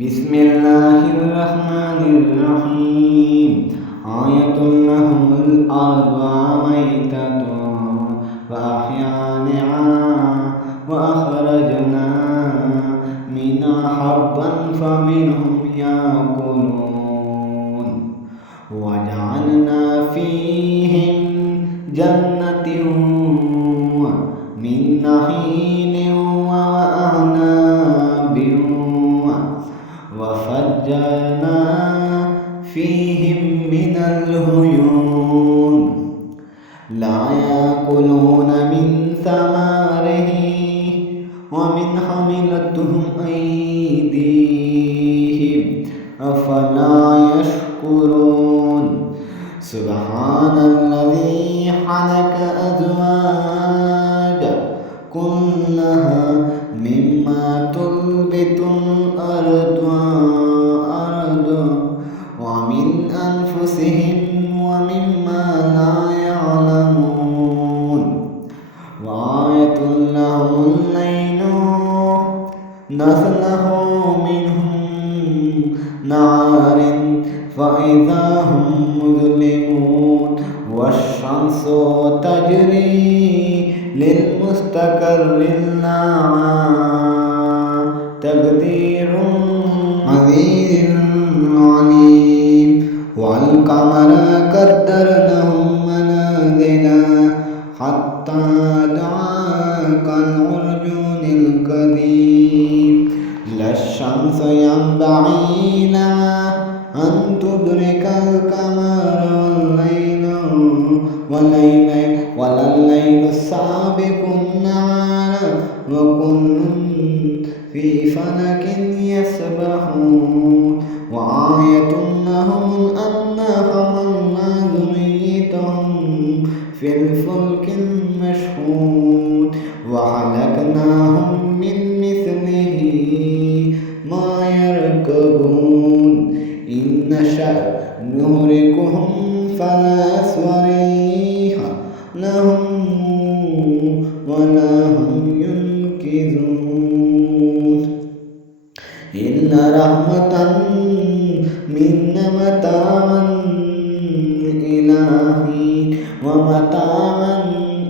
بسم الله الرحمن الرحيم آية لهم الأرض ميتة فأحييناها وأخرجنا منها حبا فمنهم يأكلون وجعلنا فيهم جنة من نخيل وأعناب وفجرنا فيهم من العيون لا يأكلون من ثمره ومن حملته أيديهم أفلا يشكرون سبحان الذي خلق أزواج كلها مما تنبت الأرض ومن أنفسهم ومما لا يعلمون وآية لهم الليل نسلخ منه نار فإذا هم مظلمون والشمس تجري للمستقر لها تقدير عزيز عليم والقمر قدرناه منازل حتى عاد كالعرجون القديم لا الشمس ينبغي لها أن تدرك القمر ولا الليل السابق النهار وكل في فلك يسبحون وآية لهم أنا حملنا ذريتهم في الفلك المشحون وخلقناهم من مثله ما يركبون إن نشأ نهلكهم فلا صريخ لهم ولا هم ينقذون إن رحمة منا متاعا إلى حين ومتاعا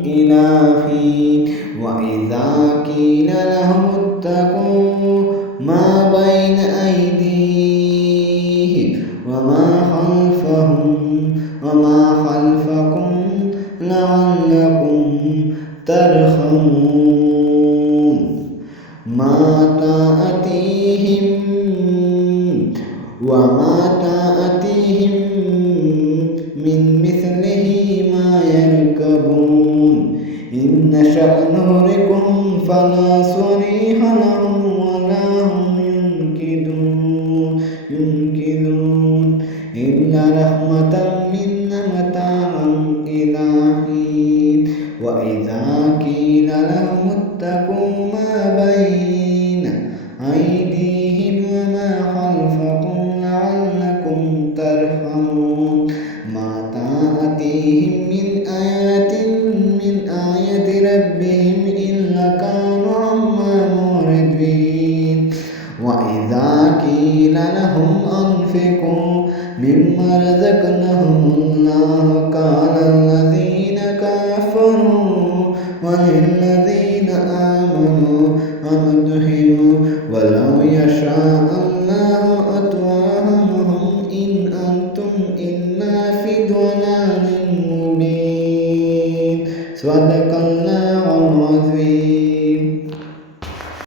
إلى حين وإذا قيل لهم اتقوا ما بين أيديهم وما خلفكم لعلكم ترحمون ما تأتيهم من مثله ما يركبون إن نشأ نهلكهم فلا صريخ لهم ولا هم ينقذون إلا رحمة منا متاعا إلى حين وإذا قيل لهم اتقوا ما بين أيديهم وما خلفكم لعلكم ترحمون ما تأتيهم من آية ربهم إلا كانوا عنها معرضين وإذا قيل لهم أنفقوا مما رزقناهم الله قال الذين كفروا وللذين آمنوا أنطعموا ولو يشاء الله أطعمهم إن أنتم إلا في ضلال مبين صدق الله العظيم.